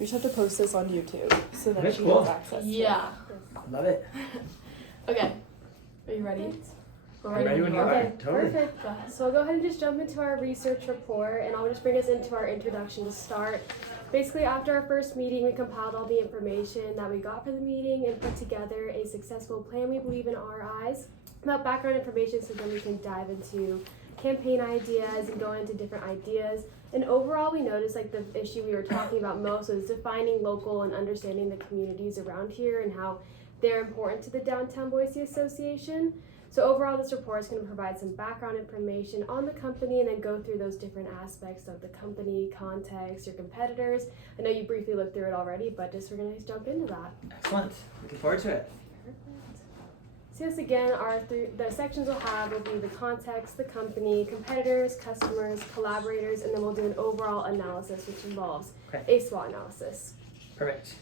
We should have to post this on YouTube so that That's she cool. has access. Yeah. Love it. Okay. Are you ready? We're I'm ready when you are. Okay, Totally. perfect. So I'll go ahead and just jump into our research report, and I'll just bring us into our introduction to start. Basically, after our first meeting, we compiled all the information that we got for the meeting and put together a successful plan, we believe, in our eyes, about background information, so then we can dive into campaign ideas and go into different ideas. And overall, we noticed like the issue we were talking about most was defining local and understanding the communities around here and how they're important to the Downtown Boise Association. So overall, this report is going to provide some background information on the company and then go through those different aspects of the company, context, your competitors. I know you briefly looked through it already, but just we're going to jump into that. Excellent. Looking forward to it. So yes, again, the sections will be the context, the company, competitors, customers, collaborators, and then we'll do an overall analysis, which involves a SWOT analysis. Perfect.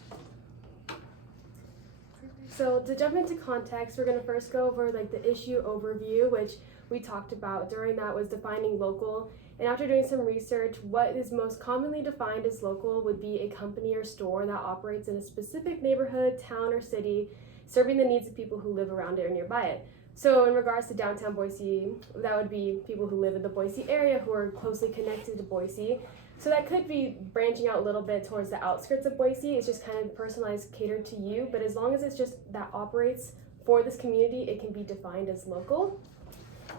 So to jump into context, we're going to first go over like the issue overview, which we talked about during that was defining local. And after doing some research, what is most commonly defined as local would be a company or store that operates in a specific neighborhood, town, or city, serving the needs of people who live around it or nearby it. So in regards to downtown Boise, that would be people who live in the Boise area who are closely connected to Boise. So that could be branching out a little bit towards the outskirts of Boise. It's just kind of personalized, catered to you. But as long as it's just that operates for this community, it can be defined as local.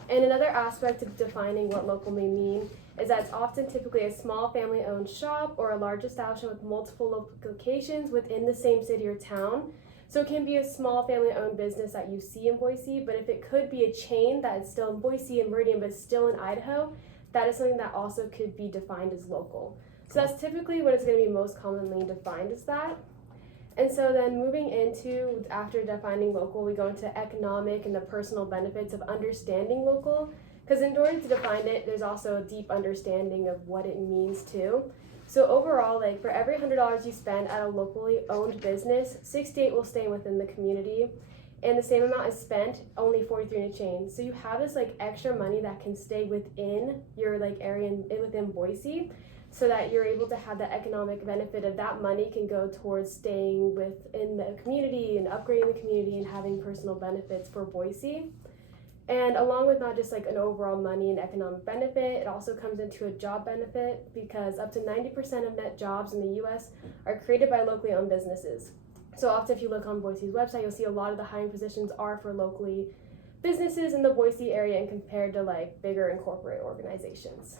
And another aspect of defining what local may mean is that it's often typically a small family-owned shop or a large establishment with multiple locations within the same city or town. So it can be a small family-owned business that you see in Boise, but if it could be a chain that is still in Boise and Meridian but still in Idaho, that is something that also could be defined as local. So that's typically what is going to be most commonly defined as that. And so then moving into, after defining local, we go into economic and the personal benefits of understanding local, because in order to define it, there's also a deep understanding of what it means too. So overall, like for every $100 you spend at a locally owned business, 68 will stay within the community, and the same amount is spent, only 43 in a chain. So you have this like extra money that can stay within your like area within Boise, so that you're able to have the economic benefit of that money can go towards staying within the community and upgrading the community and having personal benefits for Boise. And along with not just like an overall money and economic benefit, it also comes into a job benefit because up to 90% of net jobs in the U.S. are created by locally owned businesses. So often if you look on Boise's website, you'll see a lot of the hiring positions are for locally businesses in the Boise area and compared to like bigger and corporate organizations.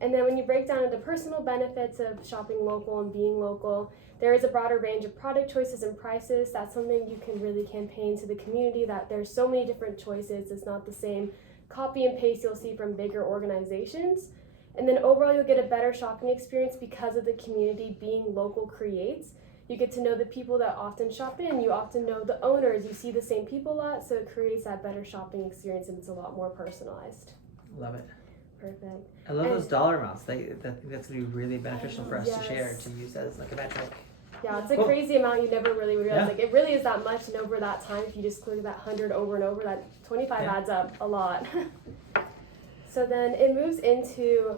And then when you break down into personal benefits of shopping local and being local, there is a broader range of product choices and prices. That's something you can really campaign to the community, that there's so many different choices. It's not the same copy and paste you'll see from bigger organizations. And then overall, you'll get a better shopping experience because of the community being local creates. You get to know the people that often shop in. You often know the owners. You see the same people a lot, so it creates that better shopping experience, and it's a lot more personalized. Love it. Perfect. I love those dollar amounts. I think that's going to be really beneficial for us to share, Yes. to use as like a metric. Yeah, it's a Cool. crazy amount you never really would realize. Yeah. Like it really is that much, and over that time, if you just click that 100 over and over, that 25 adds up a lot. So then it moves into,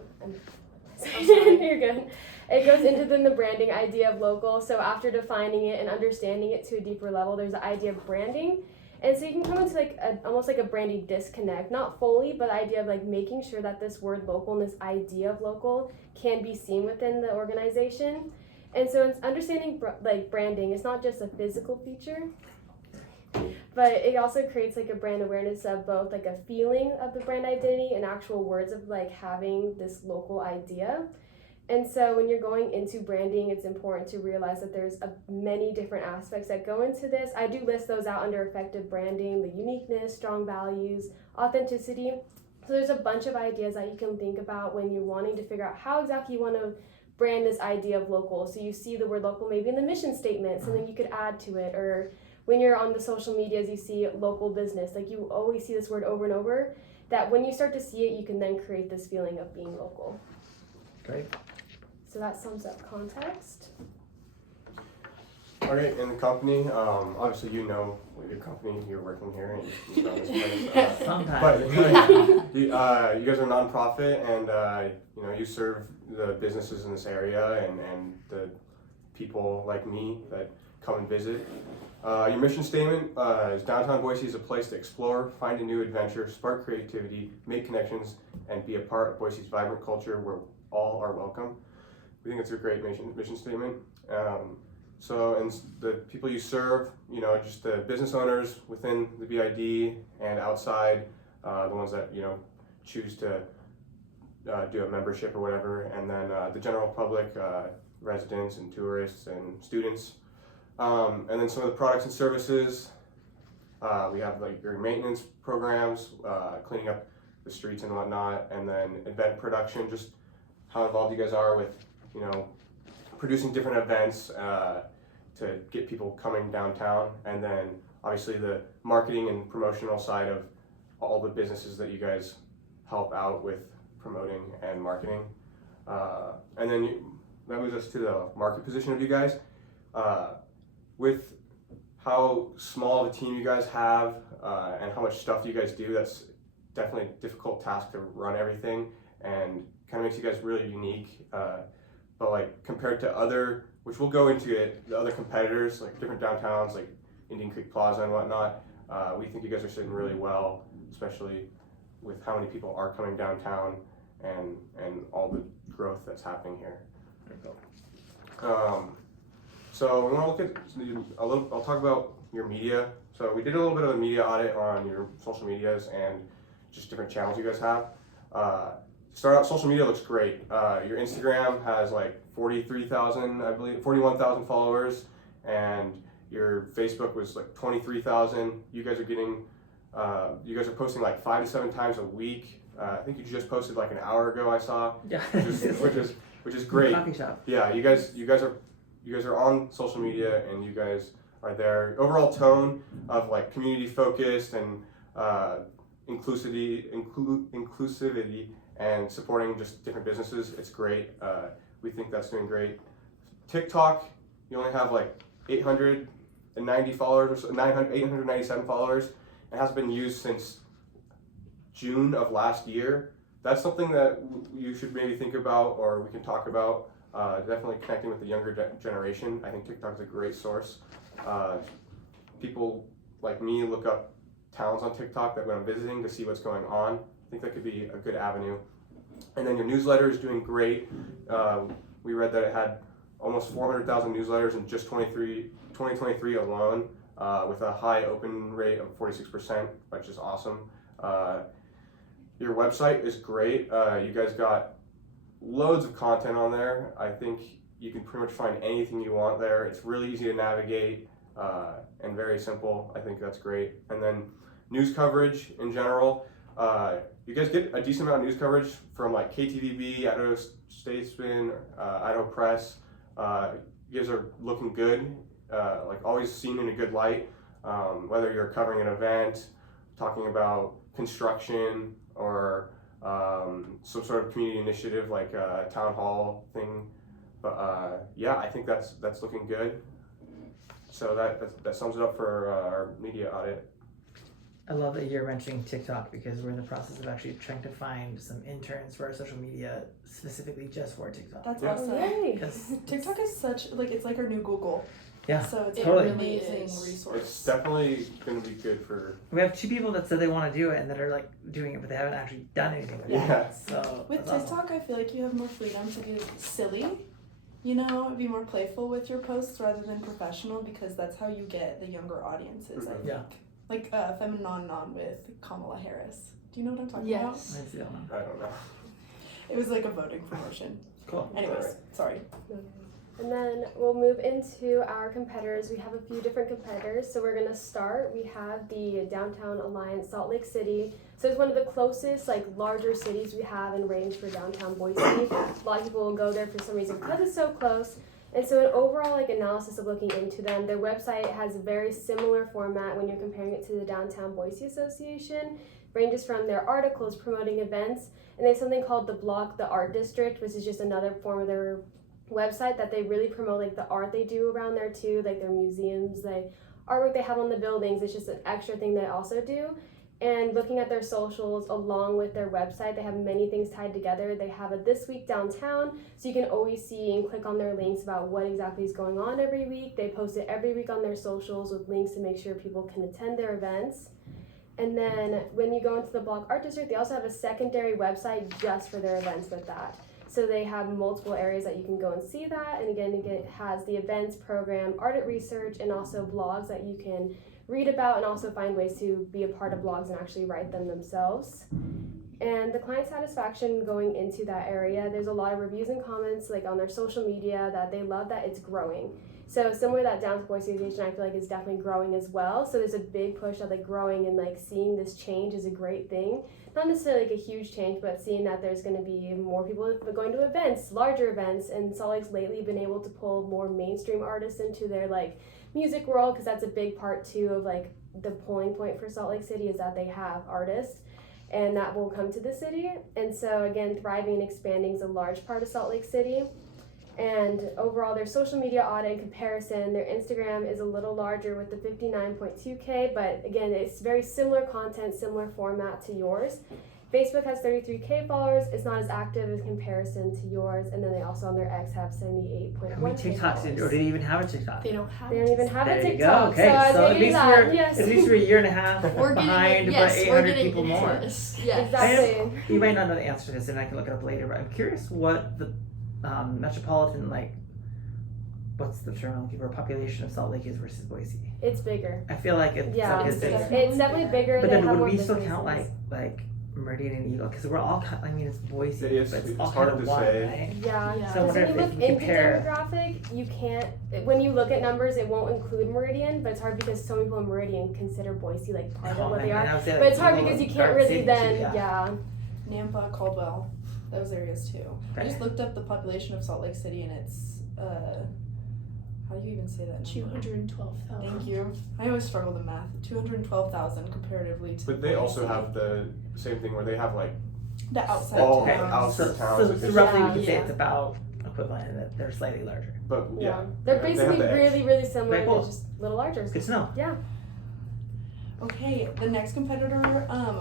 you're good. It goes into then the branding idea of local. So after defining it and understanding it to a deeper level, there's the idea of branding. And so you can come into like almost like a branding disconnect, not fully, but the idea of like making sure that this word local and this idea of local can be seen within the organization. And so it's understanding like branding, it's not just a physical feature, but it also creates like a brand awareness of both like a feeling of the brand identity and actual words of like having this local idea. And so when you're going into branding, it's important to realize that there's many different aspects that go into this. I do list those out under effective branding, the uniqueness, strong values, authenticity. So there's a bunch of ideas that you can think about when you're wanting to figure out how exactly you want to brand this idea of local. So you see the word local maybe in the mission statement, so then you could add to it. Or when you're on the social medias, you see local business. Like you always see this word over and over, that when you start to see it, you can then create this feeling of being local. Great. So that sums up context. All right, in the company, obviously you know your company, you're working here, and you know this place. Sometimes. But you guys are a nonprofit, and you know you serve the businesses in this area and the people like me that come and visit. Your mission statement is downtown Boise is a place to explore, find a new adventure, spark creativity, make connections, and be a part of Boise's vibrant culture where all are welcome. We think it's a great mission statement. And the people you serve, just the business owners within the BID and outside, the ones that, choose to do a membership or whatever, and then the general public, residents and tourists and students. And then some of the products and services, we have like your maintenance programs, cleaning up the streets and whatnot, and then event production, just how involved you guys are with, producing different events to get people coming downtown, and then obviously the marketing and promotional side of all the businesses that you guys help out with promoting and marketing. And then that moves us to the market position of you guys. With how small of a team you guys have and how much stuff you guys do, that's definitely a difficult task to run everything, and kind of makes you guys really unique. But like compared to other, which we'll go into it, the other competitors, like different downtowns like Indian Creek Plaza and whatnot, we think you guys are sitting really well, especially with how many people are coming downtown and all the growth that's happening here. So we want to look at I'll talk about your media. So we did a little bit of a media audit on your social medias and just different channels you guys have. Start out, social media looks great. Your Instagram has like 43,000, I believe, 41,000 followers, and your Facebook was like 23,000. You guys are posting like 5 to 7 times a week. I think you just posted like an hour ago, I saw. Yeah. which is great. Coffee shop. Yeah, you guys are on social media, and you guys are there. Overall tone of like community focused and inclusivity and supporting just different businesses. It's great. We think that's doing great. TikTok, you only have like 890 followers or so, 897 followers. It has been used since June of last year. That's something that you should maybe think about, or we can talk about. Definitely connecting with the younger generation. I think TikTok is a great source. People like me look up towns on TikTok that when I'm visiting to see what's going on. I think that could be a good avenue. And then your newsletter is doing great. We read that it had almost 400,000 newsletters in just 2023 alone, with a high open rate of 46%, which is awesome. Your website is great. You guys got loads of content on there. I think you can pretty much find anything you want there. It's really easy to navigate and very simple. I think that's great. And then news coverage in general. You guys get a decent amount of news coverage from like KTVB, Idaho Statesman, Idaho Press. You guys are looking good, like always seen in a good light. Whether you're covering an event, talking about construction, or some sort of community initiative like a town hall thing. But yeah, I think that's looking good. So that sums it up for our media audit. I love that you're mentioning TikTok, because we're in the process of actually trying to find some interns for our social media specifically just for TikTok. That's Yeah. awesome. Yay. TikTok is such it's like our new Google. Yeah, So it's totally. an amazing It's resource. It's definitely going to be good for. We have 2 people that said they want to do it and that are like doing it, but they haven't actually done anything with Yeah. it. So With that's awesome. TikTok, I feel like you have more freedom to be silly, be more playful with your posts rather than professional, because that's how you get the younger audiences, I think. Yeah. Like Femnon with Kamala Harris. Do you know what I'm talking Yes. about? I see that one. I don't know. It was like a voting promotion. Cool. Anyways, Alright. sorry. And then we'll move into our competitors. We have a few different competitors. So we're going to start. We have the Downtown Alliance Salt Lake City. So it's one of the closest, larger cities we have in range for downtown Boise. A lot of people will go there for some reason because it's so close. And so an overall analysis of looking into them, their website has a very similar format when you're comparing it to the Downtown Boise Association. Ranges from their articles promoting events, and they have something called the Block the Art District, which is just another form of their website that they really promote the art they do around there too, like their museums, artwork they have on the buildings. It's just an extra thing they also do. And looking at their socials along with their website, they have many things tied together. They have a This Week Downtown, so you can always see and click on their links about what exactly is going on every week. They post it every week on their socials with links to make sure people can attend their events. And then when you go into the Block Art District, they also have a secondary website just for their events with that. So they have multiple areas that you can go and see that. And again, it has the events program, art at research, and also blogs that you can read about and also find ways to be a part of blogs and actually write them themselves. And the client satisfaction going into that area, there's a lot of reviews and comments like on their social media that they love that it's growing. So similar to that Downtown Boise Association, I feel like is definitely growing as well. So there's a big push of like growing and like seeing this change is a great thing. Not necessarily like a huge change, but seeing that there's going to be more people going to events, larger events, and Salt Lake's lately been able to pull more mainstream artists into their like music world, because that's a big part too of like the pulling point for Salt Lake City is that they have artists and that will come to the city. And so again, thriving and expanding is a large part of Salt Lake City. And overall, their social media audit in comparison, their Instagram is a little larger with the 59.2K, but again, it's very similar content, similar format to yours. Facebook has 33K followers. It's not as active in comparison to yours. And then they also on their X have 78.1K How many TikToks followers. or did they even have a TikTok? They don't have They don't even have There a you TikTok. go. Okay, So, I so was at least thinking that. we're Yes. at least we're a year and a half We're behind, getting, but yes, we're 800 getting people into more. this. Yes. Exactly. You might not know the answer to this, and I can look it up later. But I'm curious what the metropolitan what's the term I'm looking for? Population of Salt Lake is versus Boise. It's bigger. I feel like it's Yeah, like it's bigger. definitely It's definitely bigger. But They then have would more we still count businesses. like Meridian and Eagle? Because we're all I mean it's Boise, It's- but it's it's all hard kind of to one, say. right? Yeah. Yeah. So I Because wonder when you if look we into compare. demographic, you can't. When you look at numbers, it won't include Meridian, but it's hard because so many people in Meridian consider Boise like part of what they are. I would say, But like, it's hard Eagle because you and can't Garden really City, then. too, Yeah. Nampa, Caldwell, those areas too. I Okay. just looked up the population of Salt Lake City and it's how do you even say that number? 212,000. Thank you. I always struggle with math. 212,000 comparatively to But they also Boise. have the same thing where they have like the outside all Okay, towns. outside so, towns. so It's just- roughly Yeah. we could say Yeah. it's about equivalent and that they're slightly larger. but yeah, They're they have basically the edge. really, really similar. Very cool. They're just a little larger. Good to know. Okay, the next competitor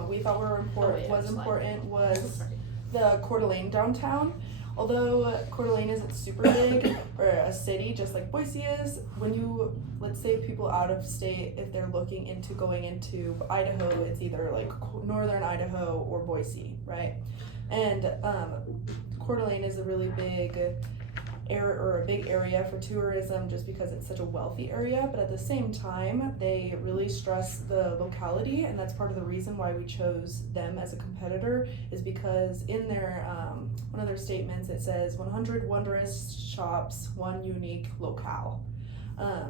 we thought were important was the Coeur d'Alene downtown. Although Coeur d'Alene isn't super big or a city just like Boise is, when you let's say people out of state, if they're looking into going into Idaho, it's either like northern Idaho or Boise, right? And Coeur d'Alene is a really big area for tourism just because it's such a wealthy area, but at the same time they really stress the locality, and that's part of the reason why we chose them as a competitor is because in their one of their statements it says 100 wondrous shops, one unique locale.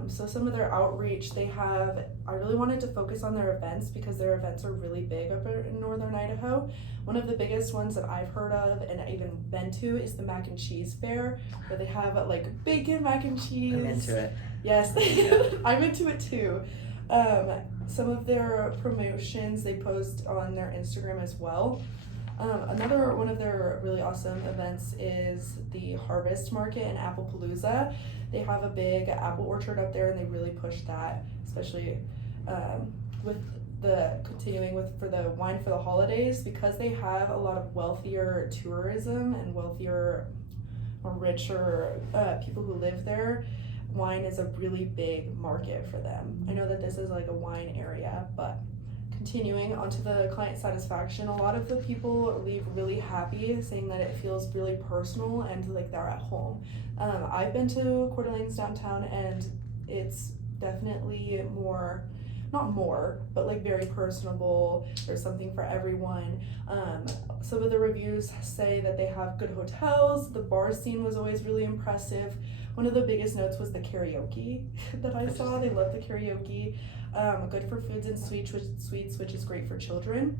So some of their outreach they have, I really wanted to focus on their events because their events are really big up in northern Idaho. One of the biggest ones that I've heard of and even been to is the mac and cheese fair, where they have like bacon mac and cheese. I'm into it. Yes, I'm into it too. Some of their promotions they post on their Instagram as well. Another one of their really awesome events is the Harvest Market in Applepalooza. They have a big apple orchard up there and they really push that, especially with the continuing with for the wine for the holidays, because they have a lot of wealthier tourism and wealthier or richer people who live there. Wine is a really big market for them. I know that this is like a wine area, but continuing onto the client satisfaction, a lot of the people leave really happy, saying that it feels really personal and like they're at home. I've been to Coeur d'Alene's downtown and it's definitely but like very personable. There's something for everyone. Some of the reviews say that they have good hotels. The bar scene was always really impressive. One of the biggest notes was the karaoke that I saw. They love the karaoke. Good for foods and sweets, which is great for children.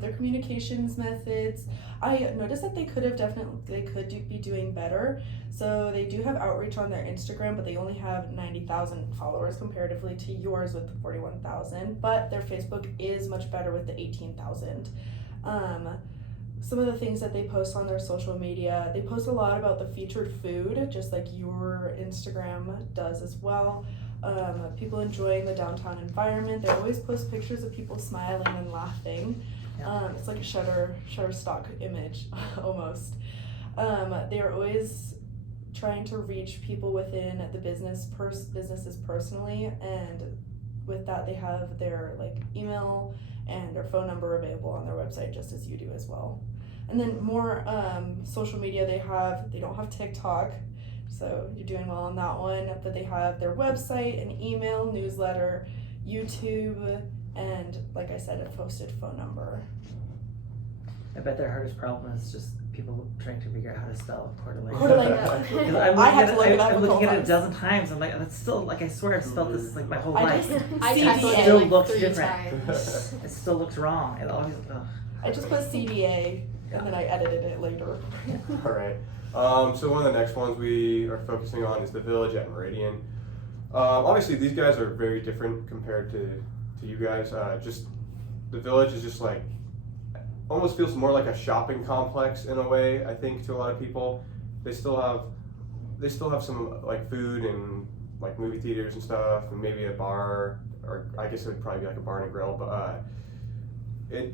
Their communications methods, I noticed that they could be doing better. So they do have outreach on their Instagram, but they only have 90,000 followers comparatively to yours with 41,000. But their Facebook is much better with the 18,000. some of the things that they post on their social media, they post a lot about the featured food, just like your Instagram does as well. People enjoying the downtown environment. They always post pictures of people smiling and laughing. Yeah. It's like a Shutterstock image almost. They are always trying to reach people within the businesses personally, and with that they have their like email and their phone number available on their website, just as you do as well. And then more social media, they don't have TikTok, so you're doing well on that one, but they have their website, an email, newsletter, YouTube, and like I said, a posted phone number. I bet their hardest problem is just people trying to figure out how to spell Coeur d'Alene. Coeur d'Alene. Because I had to look it up I'm a looking couple at it a times. dozen times. I'm like, that's still, like, I swear I've spelled this like my whole I life. just- I CDA. typed it Still like looks 3 different. times. It still looks wrong. It always, ugh. I just put CDA, and then I edited it later. All right. So one of the next ones we are focusing on is the Village at Meridian. Obviously, these guys are very different compared to you guys. Just the Village is just like almost feels more like a shopping complex in a way. I think to a lot of people, they still have some like food and like movie theaters and stuff, and maybe a bar, or I guess it would probably be like a bar and a grill, but. I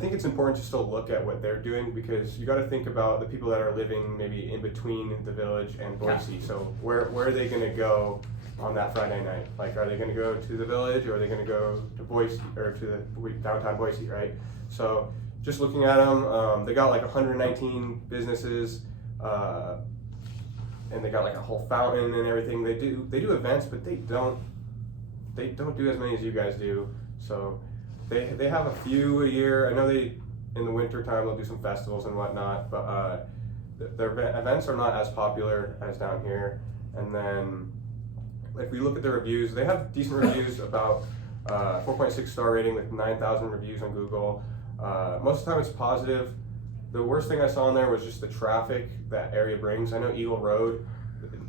think it's important to still look at what they're doing, because you got to think about the people that are living maybe in between the Village and Boise. So where are they going to go on that Friday night? Like, are they going to go to the Village, or are they going to go to Boise, or to the downtown Boise, right? So just looking at them, they got like 119 businesses, and they got like a whole fountain and everything. They do events, but they don't do as many as you guys do. So. They have a few a year. I know in the winter time they'll do some festivals and whatnot, but their events are not as popular as down here. And then if we look at the reviews, they have decent reviews, about 4.6 star rating with 9,000 reviews on Google. Most of the time it's positive. The worst thing I saw in there was just the traffic that area brings. I know Eagle Road,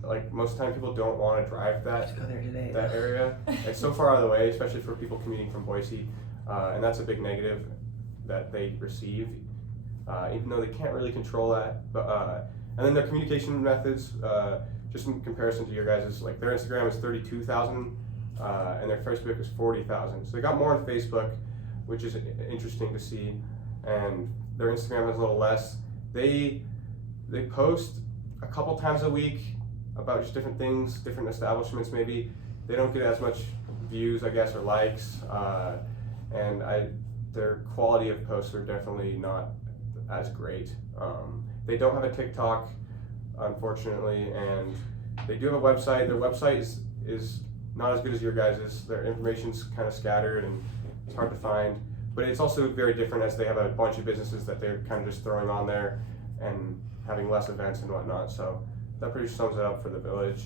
like most of the time people don't want to drive Let's go there today. that area. It's so far out of the way, especially for people commuting from Boise. And that's a big negative that they receive, even though they can't really control that. But and then their communication methods, just in comparison to your guys', like their Instagram is 32,000, and their Facebook is 40,000. So they got more on Facebook, which is interesting to see. And their Instagram has a little less. They post a couple times a week about just different things, different establishments maybe. They don't get as much views, I guess, or likes. And their quality of posts are definitely not as great. They don't have a TikTok, unfortunately, and they do have a website. Their website is not as good as your guys's. Their information's kind of scattered and it's hard to find. But it's also very different, as they have a bunch of businesses that they're kind of just throwing on there and having less events and whatnot. So that pretty sums it up for the Village.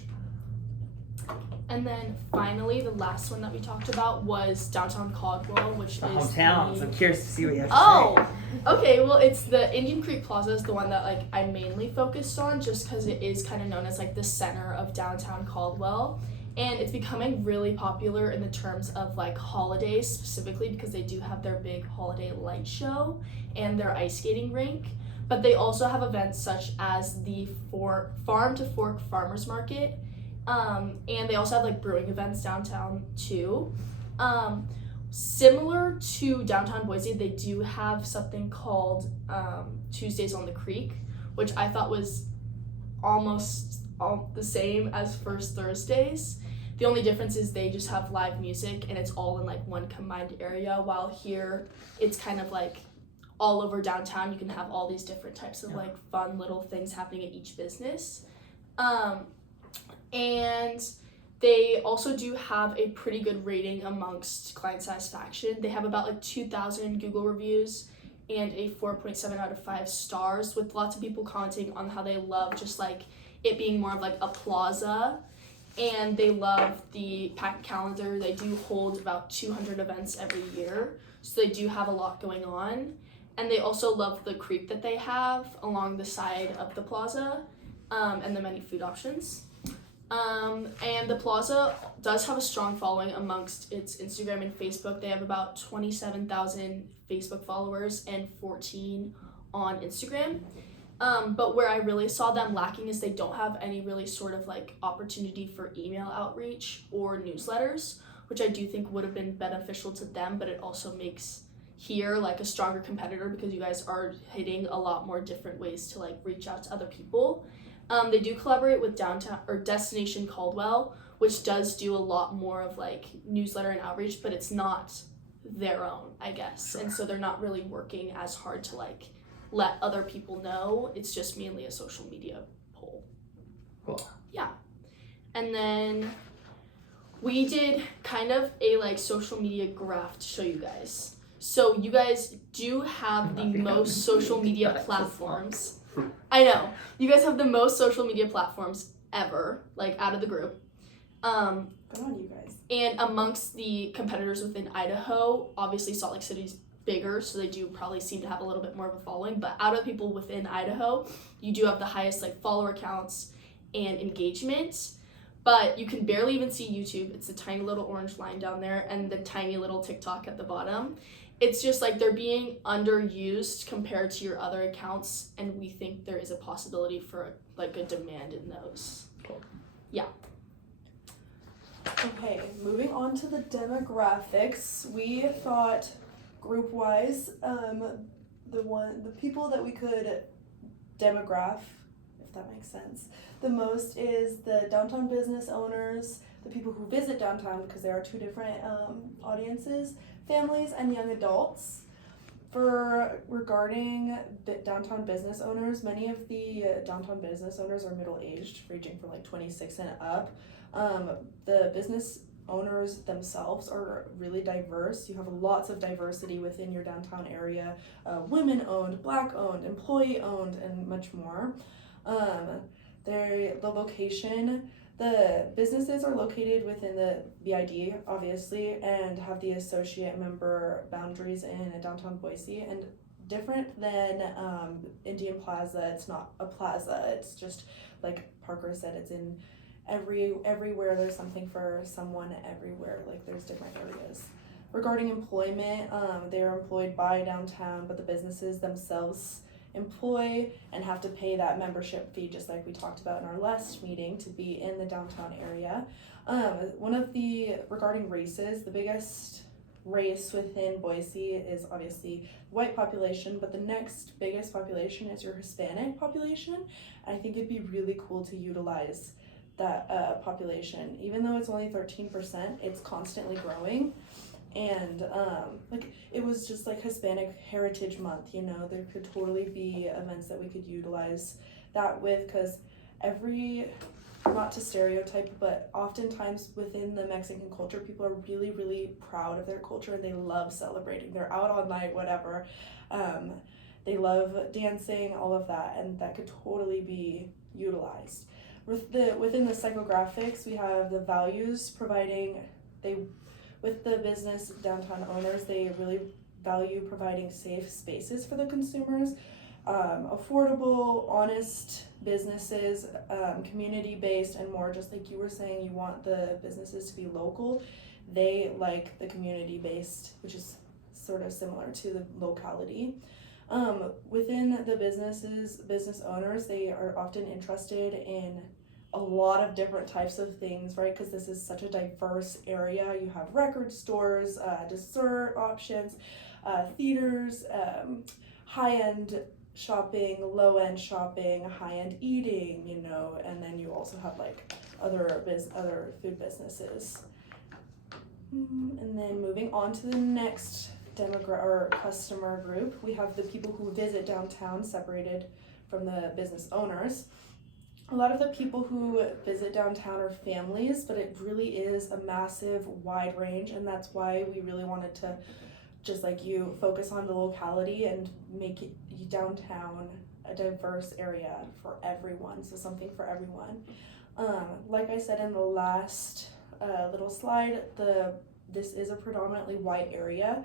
And then finally, the last one that we talked about was downtown Caldwell, which The is hometown. So I'm curious to see what you have to say. Oh, okay. Well, it's the Indian Creek Plaza is the one that like I mainly focused on, just because it is kind of known as like the center of downtown Caldwell, and it's becoming really popular in the terms of like holidays, specifically because they do have their big holiday light show and their ice skating rink. But they also have events such as the Farm to Fork Farmers Market. And they also have like brewing events downtown too. Similar to downtown Boise, they do have something called Tuesdays on the Creek, which I thought was almost the same as First Thursdays. The only difference is they just have live music and it's all in like one combined area, while here it's kind of like all over downtown. You can have all these different types of like fun little things happening at each business. And they also do have a pretty good rating amongst client satisfaction. They have about like 2,000 Google reviews and a 4.7 out of 5 stars, with lots of people commenting on how they love just like it being more of like a plaza, and they love the packed calendar. They do hold about 200 events every year, so they do have a lot going on. And they also love the creek that they have along the side of the plaza, and the many food options. And the plaza does have a strong following amongst its Instagram and Facebook. They have about 27,000 Facebook followers and 14 on Instagram. But where I really saw them lacking is they don't have any really sort of like opportunity for email outreach or newsletters, which I do think would have been beneficial to them, but it also makes here like a stronger competitor because you guys are hitting a lot more different ways to like reach out to other people. They do collaborate with Downtown or Destination Caldwell, which does do a lot more of like newsletter and outreach, but it's not their own, I guess. Sure. And so they're not really working as hard to like let other people know. It's just mainly a social media poll. Cool. Yeah. And then we did kind of a like social media graph to show you guys. So you guys do have the most social media platforms. I know. You guys have the most social media platforms ever, like out of the group. Good on you guys. And amongst the competitors within Idaho, obviously Salt Lake City's bigger, so they do probably seem to have a little bit more of a following. But out of the people within Idaho, you do have the highest like follower counts and engagement. But you can barely even see YouTube. It's a tiny little orange line down there and the tiny little TikTok at the bottom. It's just like they're being underused compared to your other accounts, and we think there is a possibility for like a demand in those. Cool. Yeah. Okay, moving on to the demographics, we thought group-wise, the people that we could demograph, if that makes sense, the most is the downtown business owners, the people who visit downtown, because there are two different audiences, families and young adults. Regarding downtown business owners, many of the downtown business owners are middle-aged, ranging from like 26 and up. The business owners themselves are really diverse. You have lots of diversity within your downtown area, women-owned, black-owned, employee-owned, and much more. The location, the businesses are located within the BID, obviously, and have the associate member boundaries in downtown Boise. And different than Indian Plaza, it's not a plaza. It's just like Parker said, it's in everywhere. There's something for someone everywhere. Like there's different areas. Regarding employment, they are employed by downtown, but the businesses themselves employ and have to pay that membership fee, just like we talked about in our last meeting, to be in the downtown area. Regarding races, the biggest race within Boise is obviously white population, but the next biggest population is your Hispanic population. I think it'd be really cool to utilize that population. Even though it's only 13%, it's constantly growing. And it was just like Hispanic Heritage Month, there could totally be events that we could utilize that with, because not to stereotype, but oftentimes within the Mexican culture, people are really, really proud of their culture and they love celebrating. They're out all night, whatever. They love dancing, all of that, and that could totally be utilized. Within the psychographics, we have the values with the business downtown owners, they really value providing safe spaces for the consumers, affordable, honest businesses, community-based, and more, just like you were saying, you want the businesses to be local. They like the community-based, which is sort of similar to the locality. Within the business owners, they are often interested in a lot of different types of things, right? Because this is such a diverse area. You have record stores, dessert options, theaters, high-end shopping, low-end shopping, high-end eating, and then you also have like other food businesses. And then moving on to the next customer group, we have the people who visit downtown, separated from the business owners. A lot of the people who visit downtown are families, but it really is a massive, wide range, and that's why we really wanted to, just like you, focus on the locality and make it downtown a diverse area for everyone, so something for everyone. Like I said in the last little slide, this is a predominantly white area,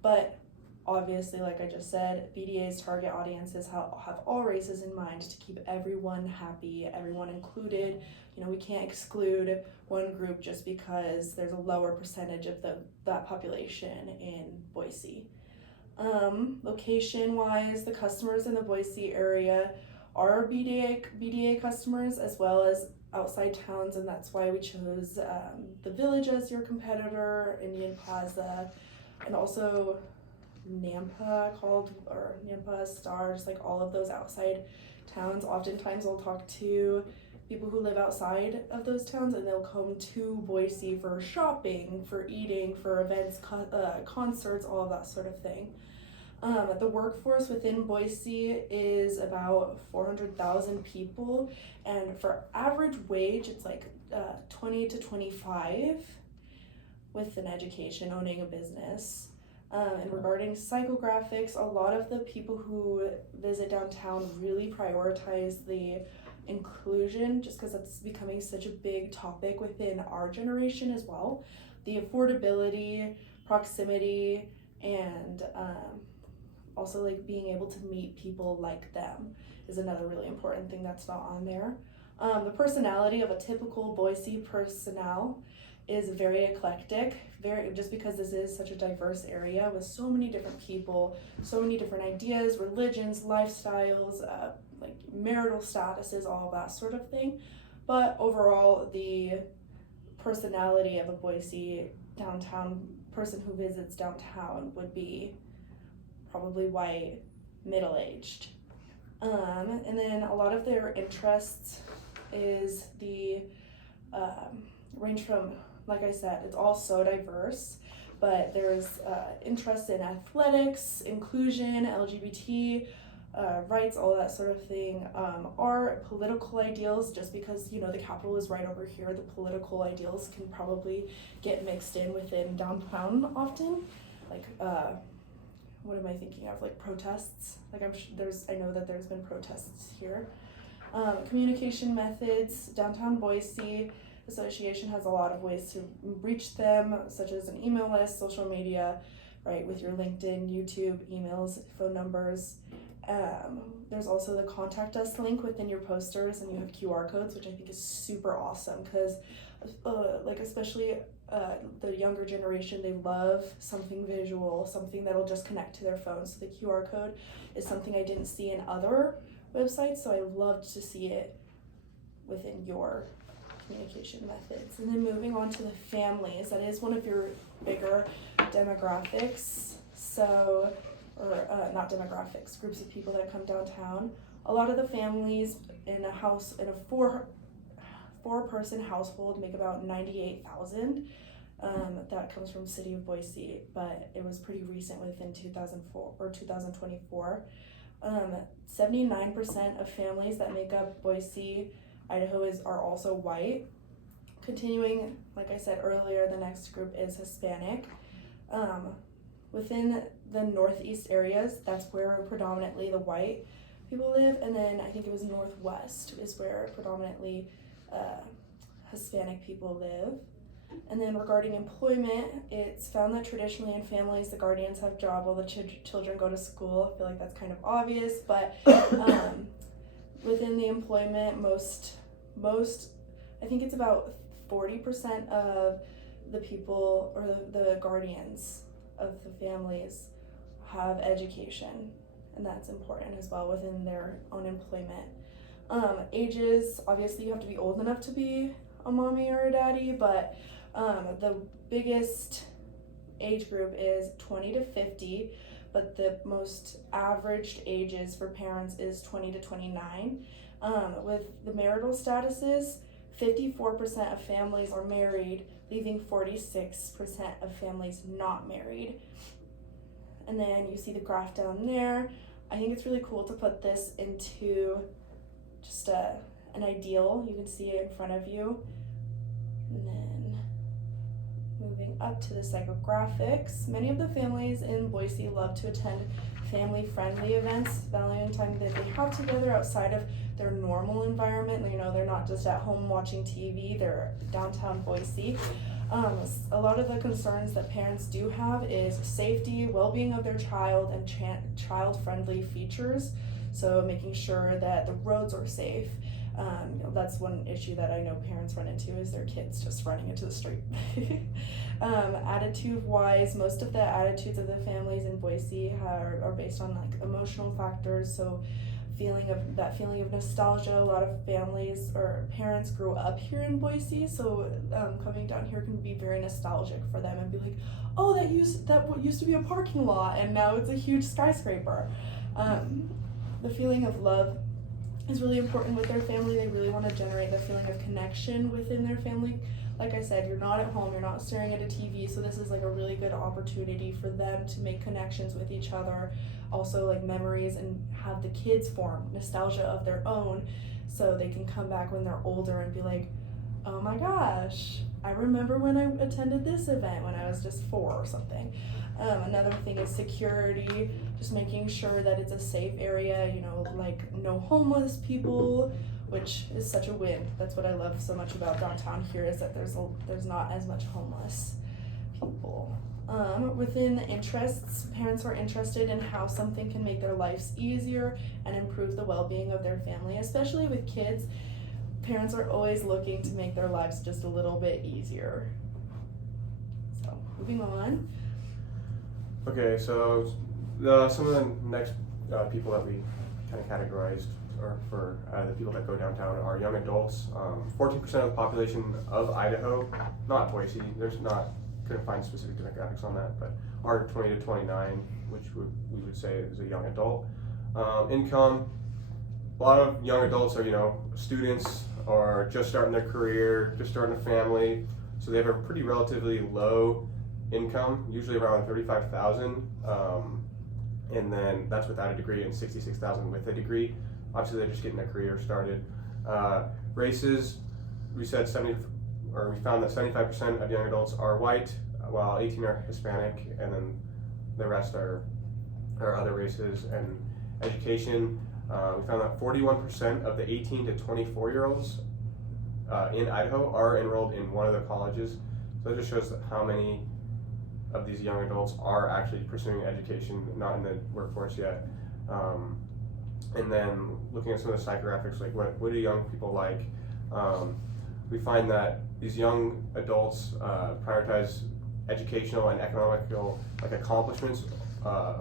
but obviously, like I just said, BDA's target audiences have all races in mind to keep everyone happy, everyone included. We can't exclude one group just because there's a lower percentage of that population in Boise. Location wise, the customers in the Boise area are BDA customers as well as outside towns, and that's why we chose the Village as your competitor, Indian Plaza, and also Nampa Nampa, Stars, like all of those outside towns. Oftentimes I'll talk to people who live outside of those towns and they'll come to Boise for shopping, for eating, for events, concerts, all of that sort of thing. The workforce within Boise is about 400,000 people, and for average wage it's like 20 to 25 with an education, owning a business. And regarding psychographics, a lot of the people who visit downtown really prioritize the inclusion, just because that's becoming such a big topic within our generation as well. The affordability, proximity, and also like being able to meet people like them is another really important thing that's not on there. The personality of a typical Boise personnel is very eclectic, just because this is such a diverse area with so many different people, so many different ideas, religions, lifestyles, like marital statuses, all of that sort of thing. But overall, the personality of a Boise downtown person who visits downtown would be probably white, middle-aged. And then a lot of their interests is the range from, like I said, it's all so diverse, but there's interest in athletics, inclusion, LGBT rights, all that sort of thing. Art, political ideals, just because, you know, the Capitol is right over here, the political ideals can probably get mixed in within downtown often. Like, what am I thinking of? Like protests. Like I know that there's been protests here. Communication methods. Downtown Boise Association has a lot of ways to reach them, such as an email list, social media, right, with your LinkedIn, YouTube, emails, phone numbers. There's also the contact us link within your posters, and you have QR codes, which I think is super awesome because, like especially the younger generation, they love something visual, something that'll just connect to their phone. So the QR code is something I didn't see in other websites, so I loved to see it within your communication methods. And then moving on to the families, that is one of your bigger demographics. So, or not demographics, groups of people that come downtown. A lot of the families in a four-person household make about $98,000. That comes from City of Boise, but it was pretty recent, within 2004 or 2024. 79% of families that make up Boise, Idaho are also white. Continuing, like I said earlier, the next group is Hispanic. Within the northeast areas, that's where predominantly the white people live, and then I think it was northwest is where predominantly Hispanic people live. And then regarding employment, it's found that traditionally in families, the guardians have job while the children go to school. I feel like that's kind of obvious, but within the employment, most I think it's about 40% of the people or the guardians of the families have education, and that's important as well within their own employment. Ages, obviously you have to be old enough to be a mommy or a daddy, but the biggest age group is 20 to 50, but the most averaged ages for parents is 20 to 29. With the marital statuses, 54% of families are married, leaving 46% of families not married. And then you see the graph down there. I think it's really cool to put this into just an ideal. You can see it in front of you. And then moving up to the psychographics. Many of the families in Boise love to attend family-friendly events, valuing time that they have together outside of their normal environment. You know, they're not just at home watching TV, they're downtown Boise. A lot of the concerns that parents do have is safety, well-being of their child, and child-friendly features. So making sure that the roads are safe, That's one issue that I know parents run into is their kids just running into the street. Attitude-wise, most of the attitudes of the families in Boise are based on like emotional factors. So feeling of nostalgia. A lot of families or parents grew up here in Boise, so coming down here can be very nostalgic for them and be like, oh, that used to be a parking lot and now it's a huge skyscraper. The feeling of love is really important with their family. They really want to generate the feeling of connection within their family. Like I said, you're not at home, you're not staring at a TV, so this is like a really good opportunity for them to make connections with each other, also like memories, and have the kids form nostalgia of their own so they can come back when they're older and be like, oh my gosh, I remember when I attended this event when I was just 4 or something. Another thing is security, just making sure that it's a safe area, like no homeless people, which is such a win. That's what I love so much about downtown here, is that there's not as much homeless people. Within the interests, parents are interested in how something can make their lives easier and improve the well-being of their family, especially with kids. Parents are always looking to make their lives just a little bit easier. So, moving on. Okay, so some of the next people that we kind of categorized for the people that go downtown are young adults. 14% of the population of Idaho, not Boise, couldn't find specific demographics on that, but are 20 to 29, which we would say is a young adult. Income, a lot of young adults are, students or just starting their career, just starting a family, so they have a pretty relatively low income, usually around $35,000, and then that's without a degree, and $66,000 with a degree. Obviously, they're just getting their career started. Races, we found that 75% of young adults are white, while 18% are Hispanic, and then the rest are other races. And education, we found that 41% of the 18 to 24-year-olds in Idaho are enrolled in one of the colleges. So that just shows how many of these young adults are actually pursuing education, not in the workforce yet. And then looking at some of the psychographics, like what do young people like? We find that these young adults prioritize educational and economical accomplishments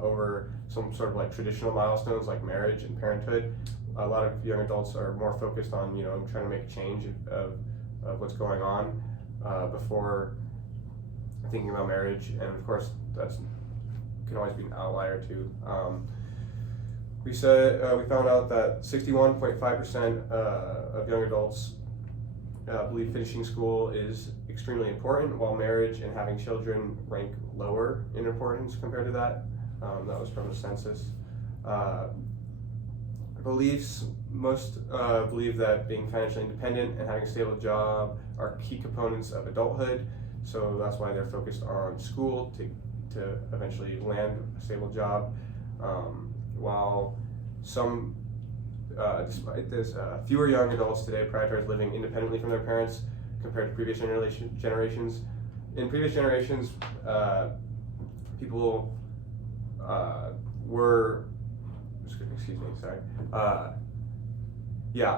over some sort of traditional milestones like marriage and parenthood. A lot of young adults are more focused on trying to make a change of what's going on before thinking about marriage, and of course that's can always be an outlier too. We found out that 61.5% of young adults believe finishing school is extremely important, while marriage and having children rank lower in importance compared to that. That was from the census. Beliefs, most believe that being financially independent and having a stable job are key components of adulthood, so that's why they're focused on school to eventually land a stable job. While some, despite this, fewer young adults today prioritize living independently from their parents compared to previous generations. In previous generations, people were, excuse me, sorry.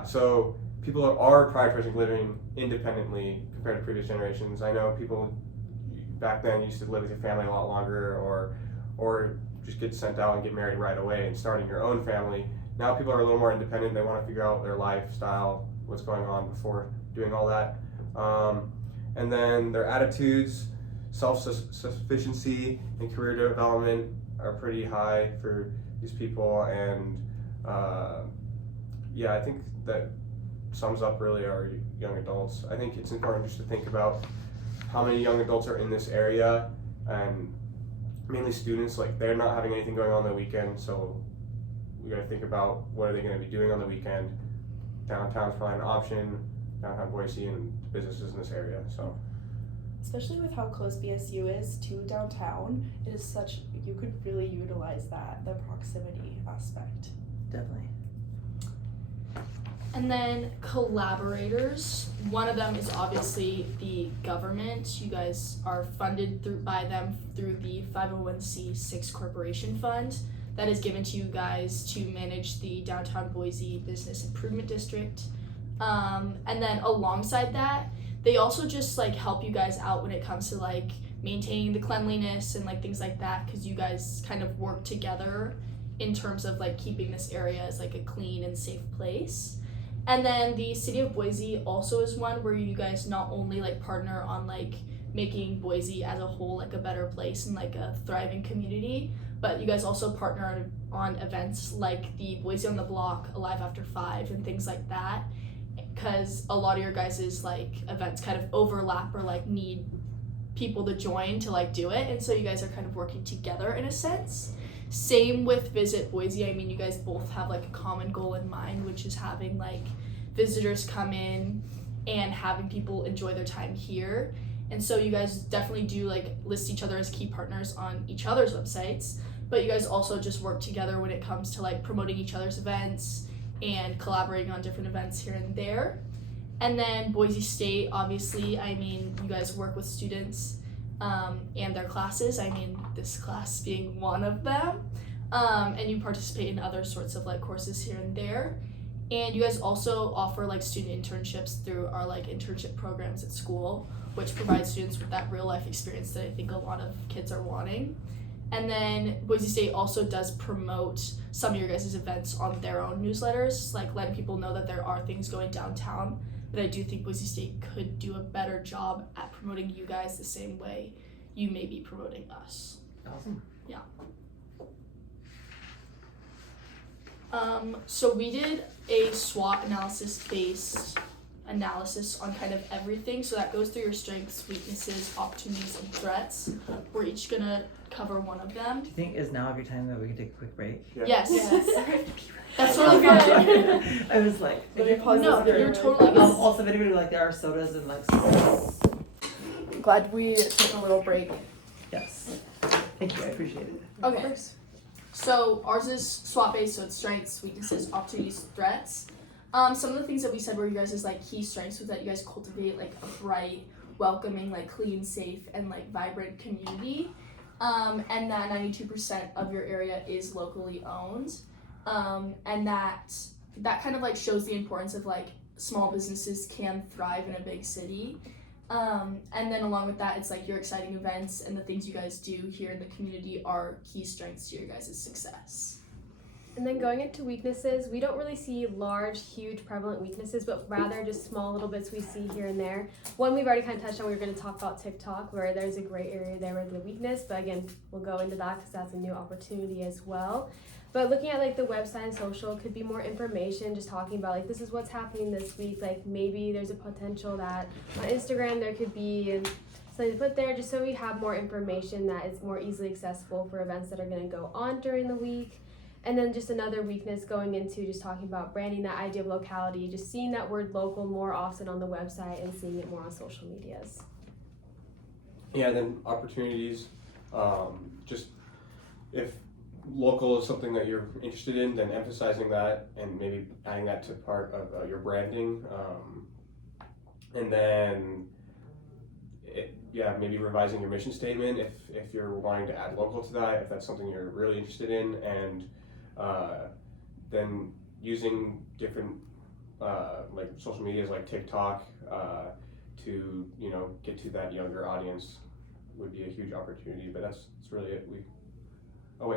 So people are prioritizing living independently compared to previous generations. I know people back then used to live with your family a lot longer, or just get sent out and get married right away and starting your own family. Now people are a little more independent. They want to figure out their lifestyle, what's going on before doing all that. And then their attitudes, self-sufficiency, and career development are pretty high for these people. And I think that sums up really our young adults. I think it's important just to think about how many young adults are in this area, and mainly students. They're not having anything going on the weekend, so we got to think about what are they going to be doing on the weekend. Downtown's probably an option, downtown Boise, and businesses in this area. So, especially with how close BSU is to downtown, it is you could really utilize the proximity aspect. Definitely. And then collaborators. One of them is obviously the government. You guys are funded by them through the 501c6 corporation fund that is given to you guys to manage the downtown Boise Business Improvement District. And then alongside that, they also just like help you guys out when it comes to like maintaining the cleanliness and like things like that, because you guys kind of work together in terms of like keeping this area as like a clean and safe place. And then the city of Boise also is one where you guys not only like partner on like making Boise as a whole like a better place and like a thriving community, but you guys also partner on events like the Boise on the Block, Alive After 5, and things like that, because a lot of your guys' like events kind of overlap or like need people to join to like do it, and so you guys are kind of working together in a sense. Same with Visit Boise. I mean, you guys both have like a common goal in mind, which is having like visitors come in and having people enjoy their time here. And so you guys definitely do like list each other as key partners on each other's websites, but you guys also just work together when it comes to like promoting each other's events and collaborating on different events here and there. And then Boise State, obviously, I mean, you guys work with students and their classes, I mean, this class being one of them, and you participate in other sorts of like courses here and there. And you guys also offer like student internships through our like internship programs at school, which provides students with that real life experience that I think a lot of kids are wanting. And then Boise State also does promote some of your guys' events on their own newsletters, like letting people know that there are things going downtown. But I do think Boise State could do a better job at promoting you guys the same way you may be promoting us. Awesome. Yeah. So we did a SWOT analysis-based analysis on kind of everything. So that goes through your strengths, weaknesses, opportunities, and threats. We're each gonna cover one of them. Do you think is now every time that we can take a quick break? Yeah. Yes. Yes. That's totally fine. I was like, Let me pause No, this you're very totally quick. good. also if anybody like there are sodas and like Glad we took a little break. yes. Thank you, I appreciate it. Okay. So ours is SWOT based, so it's strengths, weaknesses, opportunities, threats. Some of the things that we said were you guys' like key strengths was that you guys cultivate like a bright, welcoming, like clean, safe, and like vibrant community. And that 92% of your area is locally owned. And that kind of like shows the importance of like small businesses can thrive in a big city. And then along with that, it's like your exciting events and the things you guys do here in the community are key strengths to your guys' success. And then going into weaknesses, we don't really see large, huge, prevalent weaknesses, but rather just small little bits we see here and there. One we've already kind of touched on, we were going to talk about TikTok, where there's a gray area there with the weakness, but again, we'll go into that because that's a new opportunity as well. But looking at like the website and social could be more information, just talking about like this is what's happening this week. Like maybe there's a potential that on Instagram there could be something to put there, just so we have more information that is more easily accessible for events that are going to go on during the week. And then just another weakness going into just talking about branding, that idea of locality, just seeing that word local more often on the website and seeing it more on social medias. Yeah, then opportunities, just if local is something that you're interested in, then emphasizing that and maybe adding that to part of your branding. And then, maybe revising your mission statement if you're wanting to add local to that, if that's something you're really interested in, and then using different like social medias like TikTok to get to that younger audience would be a huge opportunity. But that's really it.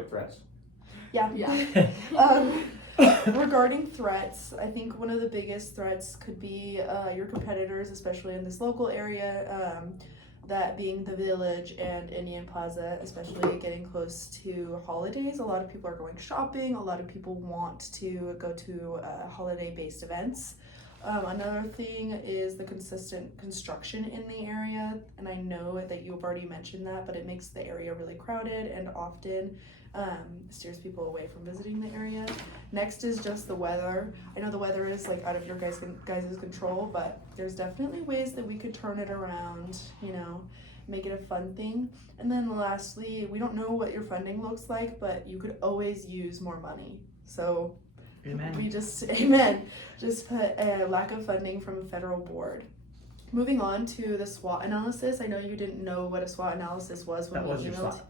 Threats. Yeah. Yeah. Regarding threats, I think one of the biggest threats could be your competitors, especially in this local area, that being the Village and Indian Plaza, especially getting close to holidays. A lot of people are going shopping, a lot of people want to go to holiday-based events. Another thing is the consistent construction in the area, and I know that you've already mentioned that, but it makes the area really crowded and often steers people away from visiting the area. Next is just the weather. I know the weather is like out of your guys' control, but there's definitely ways that we could turn it around, make it a fun thing. And then lastly, we don't know what your funding looks like, but you could always use more money. So Amen. we just put a lack of funding from a federal board. Moving on to the SWOT analysis. I know you didn't know what a SWOT analysis was when That was we your emailed. SWOT.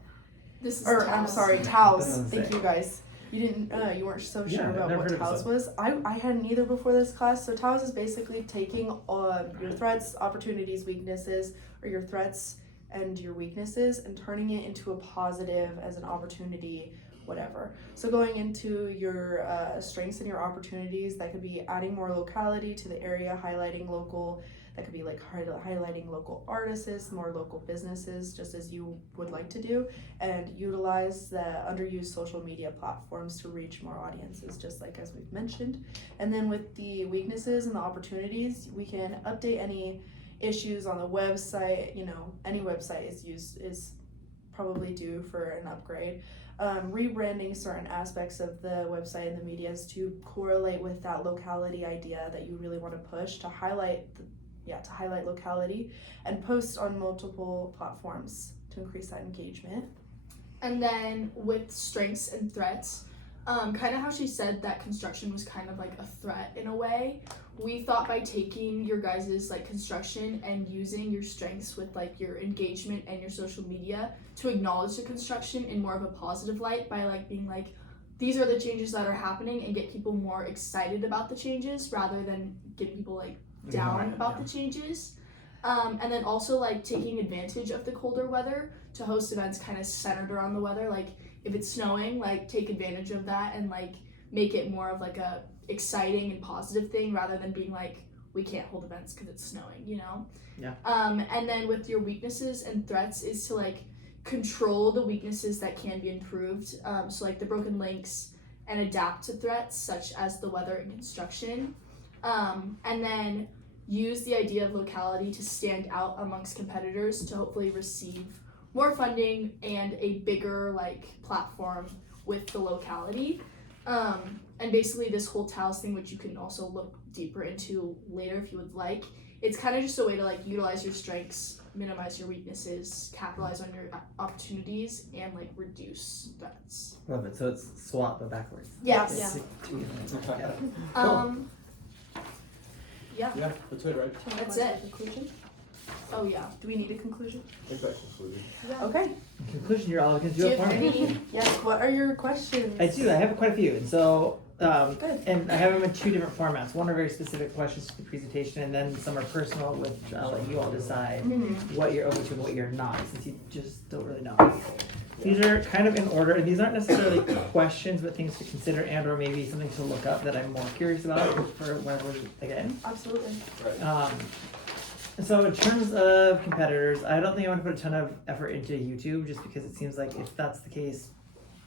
This is I'm Taos. sorry, TALS. Doesn't Thank say. you guys. you weren't so Yeah, sure I've about never what heard of TAOS this was. I hadn't either before this class. So TAOS is basically taking your threats, opportunities, weaknesses, or your threats and your weaknesses and turning it into a positive as an opportunity, whatever. So going into your strengths and your opportunities, that could be adding more locality to the area, highlighting local. That could be like highlighting local artists, more local businesses, just as you would like to do, and utilize the underused social media platforms to reach more audiences, just like as we've mentioned. And then with the weaknesses and the opportunities, we can update any issues on the website. Any website is probably due for an upgrade. Rebranding certain aspects of the website and the medias to correlate with that locality idea that you really want to push to highlight locality, and post on multiple platforms to increase that engagement. And then with strengths and threats, kind of how she said that construction was kind of like a threat in a way. We thought by taking your guys' like construction and using your strengths with like your engagement and your social media to acknowledge the construction in more of a positive light by like being like, these are the changes that are happening, and get people more excited about the changes rather than get people like down about the changes. And then also like taking advantage of the colder weather to host events kind of centered around the weather. Like if it's snowing, like take advantage of that and like make it more of like a exciting and positive thing rather than being like, we can't hold events because it's snowing, Yeah. And then with your weaknesses and threats is to like control the weaknesses that can be improved. So like the broken links, and adapt to threats such as the weather and construction. And then use the idea of locality to stand out amongst competitors to hopefully receive more funding and a bigger like platform with the locality. And basically this whole TAOS thing, which you can also look deeper into later if you would like, it's kind of just a way to like utilize your strengths, minimize your weaknesses, capitalize on your opportunities, and like reduce threats. Love it. So it's SWOT but backwards. Yes. Yeah. Yeah. Yeah, that's it, right? That's Wanna it. say conclusion? Oh yeah. Do we need a conclusion? I think that's concluded. Okay. In conclusion, you're all going to Do do you it for have me. any? Yes. What are your questions? I do. I have quite a few, and so Good. and I have them in two different formats. One are very specific questions to the presentation, and then some are personal, which I'll let you all decide what you're open to and what you're not, since you just don't really know. These are kind of in order, and these aren't necessarily questions, but things to consider and or maybe something to look up that I'm more curious about for whenever again. Absolutely. Right. So in terms of competitors, I don't think I want to put a ton of effort into YouTube, just because it seems like if that's the case,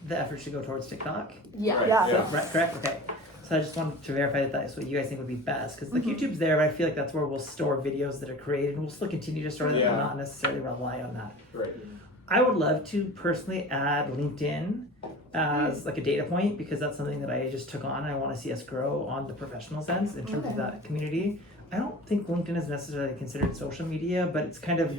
the effort should go towards TikTok. Yeah. Right, Yeah. So, right, correct? Okay. So I just wanted to verify that that's what you guys think would be best. Because like YouTube's there, but I feel like that's where we'll store videos that are created, and we'll still continue to store them, Yeah. but not necessarily rely on that. Right. I would love to personally add LinkedIn as like a data point, because that's something that I just took on, and I want to see us grow on the professional sense in terms of that community. I don't think LinkedIn is necessarily considered social media, but it's kind of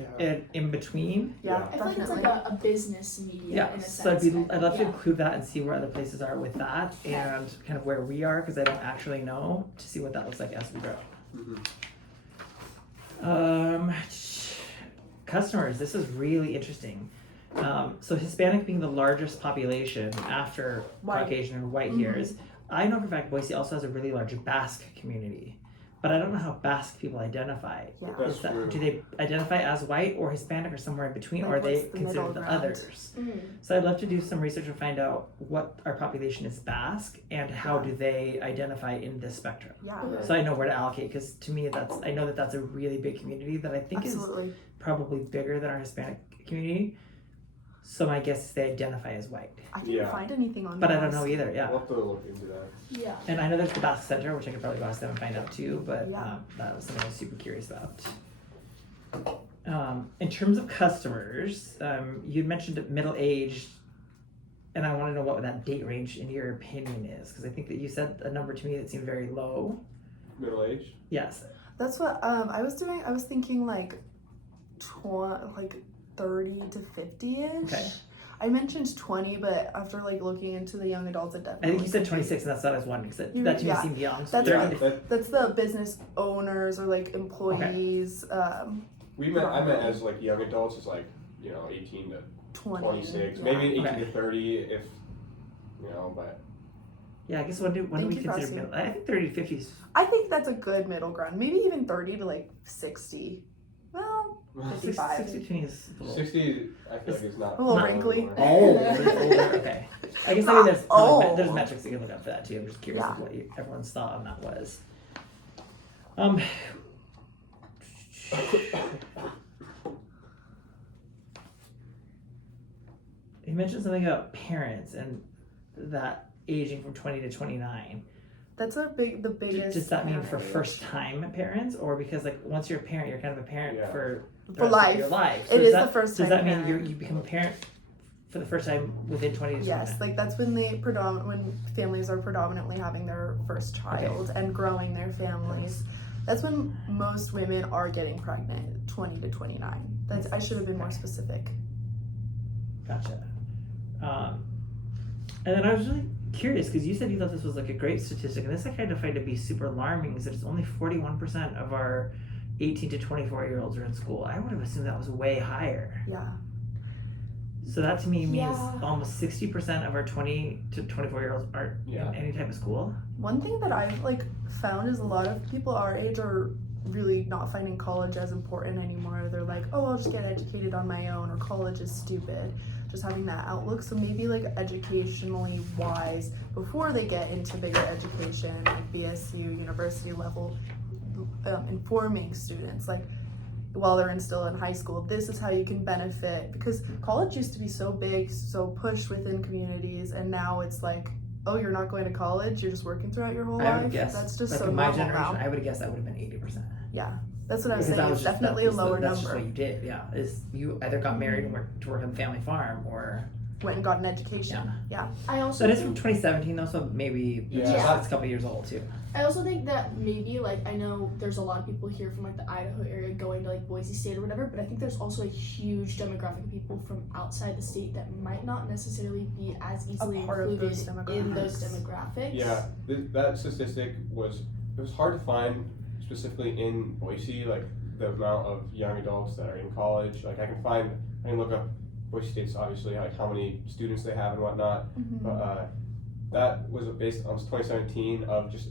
in between. Yeah, I feel like it's definitely. like a business media in a So sense. I'd love to include that and see where other places are with that, and kind of where we are, because I don't actually know, to see what that looks like as we grow. Customers, this is really interesting. So Hispanic being the largest population after Caucasian and white here is, I know for a fact Boise also has a really large Basque community, but I don't know how Basque people identify. Yeah. That's true. Do they identify as white or Hispanic or somewhere in between, Like, or are they what's the middle considered the ground? others? Mhm. So I'd love to do some research and find out what our population is Basque and how do they identify in this spectrum. Yeah. So I know where to allocate, because to me I know that that's a really big community that I think Absolutely. is probably bigger than our Hispanic community. So my guess is they identify as white, I didn't Yeah. find anything on but I that. don't know either. Yeah, We'll have to look into that. Yeah. and I know there's the Basque Center, which I could probably go ask them and find out too. But Yeah. that was something I was super curious about. In terms of customers, you'd mentioned middle-aged, and I want to know what that date range in your opinion is, because I think that you said a number to me that seemed very low. Middle age? Yes. That's what I was doing. I was thinking like 30 to 50-ish. Okay. I mentioned 20, but after like looking into the young adults, it I definitely. think you said 26, and that's what I was wondering, because that to me Yeah. seemed young. So That's 30 right. That's the business owners or like employees. I meant as like young adults, is like, 18 to 20. 26, yeah. maybe 18 Okay. to 30 if, but Yeah, I guess when do we Thank you, consider Cassie. middle? I think 30 to 50 is. I think that's a good middle ground. Maybe even 30 to like 60. Well, 55. 60 to me is a little. 60, I feel like it's not. A little not wrinkly. anymore. Oh, it's older. Okay. I guess maybe there's old. there's metrics you can look up for that too. I'm just curious Yeah. of what everyone's thought on that was. You mentioned something about parents and that aging from 20 to 29. That's the biggest. Does that mean for area. first time parents, or because like once you're a parent, you're kind of a parent Yeah. for the For rest life. of your life? It does is that, the first Does time that mean parent. you become a parent for the first time within 20 to 29? Yes, like that's when when families are predominantly having their first child and growing their families. That's when most women are getting pregnant, 20 to 29. I should have been more specific. Gotcha. And then I was really curious because you said you thought this was like a great statistic, and this I kind of find to be super alarming. Is that it's only 41% of our 18 to 24-year-olds are in school. I would have assumed that was way higher. Yeah. So that to me means Yeah. almost 60% of our 20 to 24-year-olds aren't Yeah. in any type of school. One thing that I've found is a lot of people our age are really not finding college as important anymore. They're like, oh, I'll just get educated on my own, or college is stupid. Just having that outlook. So maybe educationally wise, before they get into bigger education, like BSU, university level, informing students while they're still in high school, this is how you can benefit, because college used to be so big, so pushed within communities, and now it's like, oh, you're not going to college, you're just working throughout your whole I life. would guess. That's just like so in my normal generation, now. I would guess that would have been 80%. Yeah, that's what I was Because saying. that was It's just- definitely a that's lower That's just number. what you did, yeah. Is you either got married and worked to work on the family farm, or Went and got an education. Yeah. I also so that is think, from 2017 though, so maybe Yeah. it's a couple years old too. I also think that maybe I know there's a lot of people here from the Idaho area going to Boise State or whatever, but I think there's also a huge demographic of people from outside the state that might not necessarily be as easily part of included those in those demographics. demographics. Yeah, that statistic was hard to find specifically in Boise, the amount of young adults that are in college. I can look up Boise State's obviously how many students they have and whatnot, but that was based on 2017 of just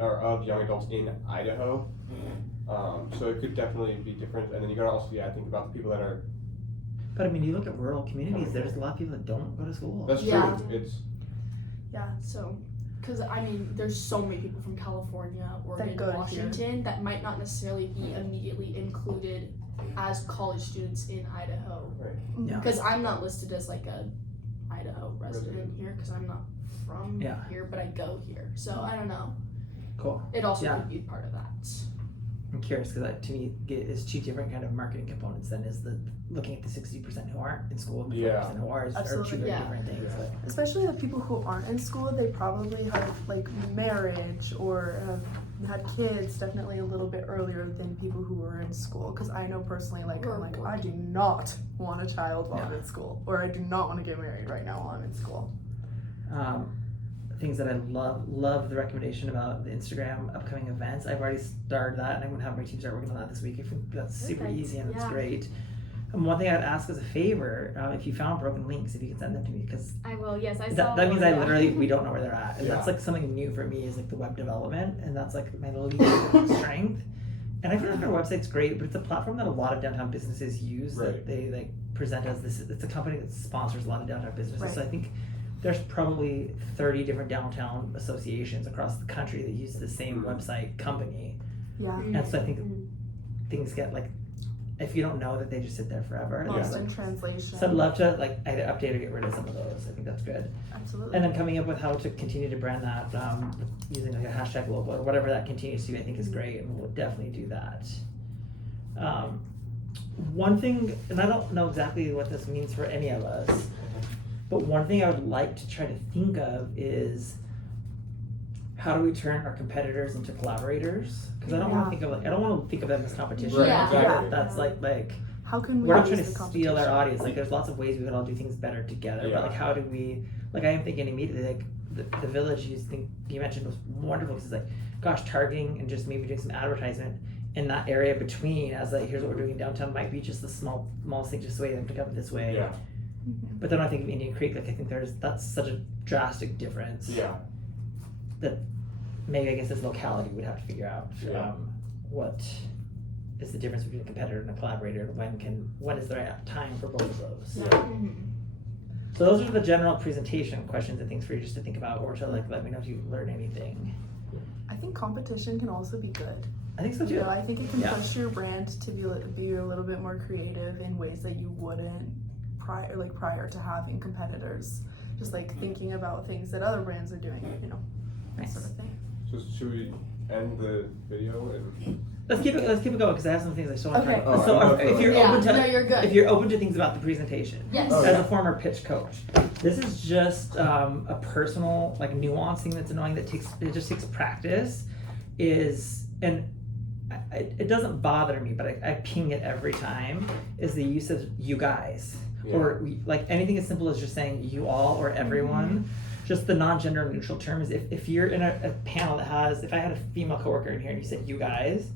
of young adults in Idaho. So it could definitely be different, and then you gotta also think about the people that are. But I mean, you look at rural communities, there's a lot of people that don't go to school. That's Yeah. true. It's So, because there's so many people from California, Oregon, go Washington that might not necessarily be immediately included as college students in Idaho. Yeah. Because I'm not listed as a Idaho resident here because I'm not from Yeah. here, but I go here. So I don't know. Cool. It also Yeah. could be part of that. I'm curious because that to me is two different kind of marketing components. Then is the looking at the 60% who aren't in school and the 40% who are two Absolutely, very yeah. different things. Yeah. But Especially the people who aren't in school, they probably have marriage or have had kids definitely a little bit earlier than people who are in school. Because I know personally, I do not want a child while I'm in school, or I do not want to get married right now while I'm in school. things that I love the recommendation about the Instagram upcoming events. I've already started that, and I'm gonna have my team start working on that this week. I think that's super Perfect. easy and it's Yeah. great. And one thing I'd ask as a favor, if you found broken links, if you could send them to me, because I will. Yes, I saw. that means I one, yeah. literally we don't know where they're at, and Yeah. that's something new for me is the web development, and that's my least strength. And I feel like our website's great, but it's a platform that a lot of downtown businesses use. Right. That they present as this. It's a company that sponsors a lot of downtown businesses. Right. So I think there's probably 30 different downtown associations across the country that use the same website company. Yeah. And so I think things get if you don't know that, they just sit there forever. Lost And in translation. so I'd love to either update or get rid of some of those. I think that's good. Absolutely. And then coming up with how to continue to brand that using a hashtag logo or whatever that continues to be, I think is great, and we'll definitely do that. One thing, and I don't know exactly what this means for any of us, but one thing I would like to try to think of is how do we turn our competitors into collaborators? Because I don't want to think of I don't want to think of them as competition. Right, Yeah. exactly. That's how can we we're not use trying to the steal their competition? audience. There's lots of ways we could all do things better together. Yeah. But how do we? I am thinking immediately the village you mentioned was wonderful because it's gosh, targeting and just maybe doing some advertisement in that area between as here's what we're doing in downtown might be just the smallest thing, just the way them to come this way. Yeah. But then I think of Indian Creek, like I think that's such a drastic difference. Yeah. That maybe I guess this locality would have to figure out what is the difference between a competitor and a collaborator, and when is the right time for both of those. Yeah. So those are the general presentation questions and things for you just to think about, or to like let me know if you learn anything. I think competition can also be good. I think so You too. know, I think it can Yeah. push your brand to be a little bit more creative in ways that you wouldn't prior to having competitors. Just like thinking about things that other brands are doing, you know, that Nice. sort of thing. So should we end the video and? Let's keep it going because I have some things I still want to Okay. talk about. Oh, So I know. if you're Yeah, open to no, you're good. if you're open to things about the presentation, Yes. Oh, as yeah. a former pitch coach, this is just a personal like nuance thing that's annoying that just takes practice. It doesn't bother me, but I ping it every time. Is the use of you guys or like anything as simple as just saying you all or everyone. Just the non-gender neutral term is if you're in a panel that has, if I had a female coworker in here and you said you guys,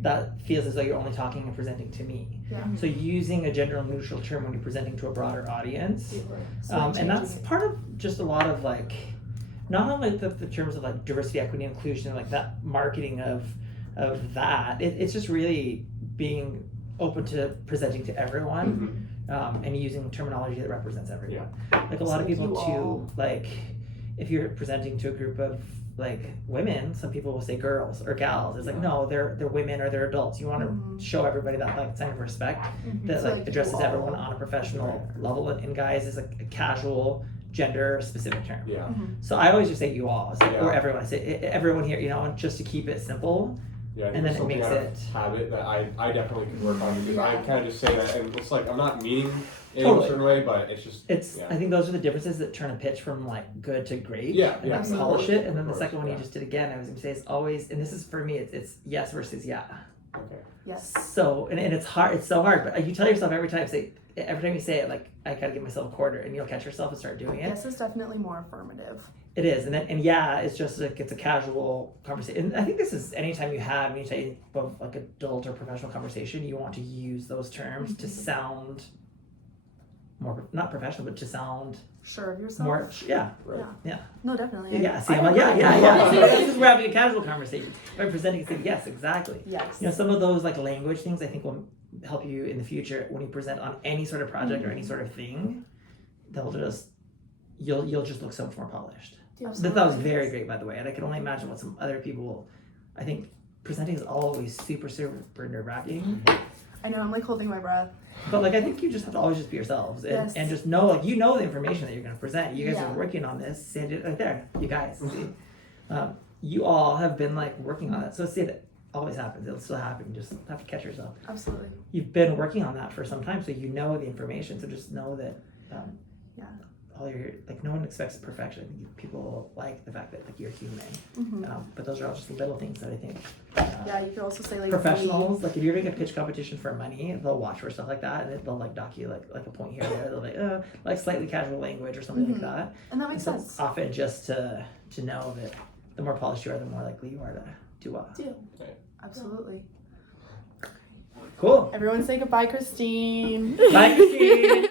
that feels as though you're only talking and presenting to me. Yeah. So using a gender neutral term when you're presenting to a broader audience, So and that's changing it. part of just a lot of like, not only the terms of like diversity, equity, inclusion, like that marketing of that. It's just really being open to presenting to everyone. And using terminology that represents everyone. Like a lot of So people you too, all. like if you're presenting to a group of like women, some people will say girls or gals. It's like no, they're women or they're adults. You want to show everybody that like sign of respect that So, like like, you addresses all. everyone on a professional level. And guys is like a casual gender specific term. Yeah. So I always just say you all, it's like, Yeah. or everyone. I say everyone here, you know, and just to keep it simple. Yeah, I think And then it's it something makes out of it- habit that I definitely can work on because I kind of just say that and it's like I'm not meaning in Totally. a certain way, but it's just I think those are the differences that turn a pitch from like good to great. Yeah, and yeah, then polish it. And then the Of second course, one you yeah. just did again, I was gonna say is always, and this is for me, it's yes versus yeah. okay. Yes. So and it's hard, it's so hard, but you tell yourself every time you say it, like I gotta give myself a quarter, and you'll catch yourself and start doing it. Yes is definitely more affirmative. It is, and yeah, it's just like it's a casual conversation. And I think this is anytime you have any type of like adult or professional conversation, you want to use those terms to sound more not professional, but to sound Sure of yourself. more yeah. Right. Yeah. No, definitely. Yeah, see, I I'm like, agree. yeah. See, this is we're having a casual conversation. By presenting, saying yes, exactly. Yes. You know, some of those like language things I think will help you in the future when you present on any sort of project or any sort of thing. You'll just look so much more polished. That was very great, by the way, and I can only imagine what some other people. I think presenting is always super nerve-wracking. I know, I'm like holding my breath. But like I think you just have to always just be yourselves and, Yes. and just know like you know the information that you're going to present. You guys Yeah. are working on this. Send it right there, you guys. See? You all have been like working on it. So see that always happens. It'll still happen. You just have to catch yourself. Absolutely. You've been working on that for some time, so you know the information. So just know that. Yeah. All your like no one expects perfection. I think people like the fact that like you're human. But those are all just little things that I think. Yeah, you could also say like Professionals, like if you're doing a pitch competition for money, they'll watch for stuff like that, and they'll like dock you like a point here or there. They'll like slightly casual language or something like that. And that makes So sense. it's often just to know that the more polished you are, the more likely you are to do well. Absolutely. Cool. Everyone say goodbye, Christine. Bye, Christine.